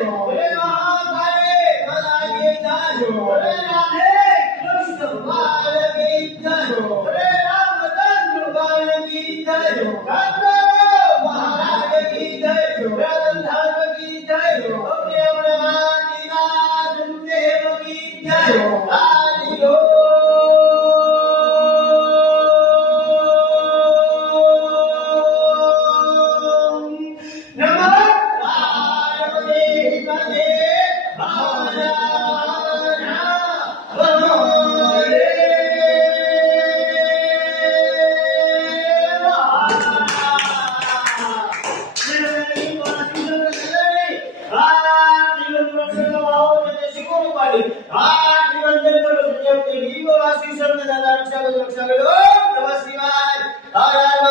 બોલે મહાકાય કલાગે જય બોલે રાધે કૃષ્ણ ભગવાન કી જય બોલે રામચંદ્ર ભગવાન કી જય મહારાજ કી જય ધર્મ કી જય अपने अपने माता सुनदेव की जय आदियो नमः पार्वती पते भावना बोले रक्षा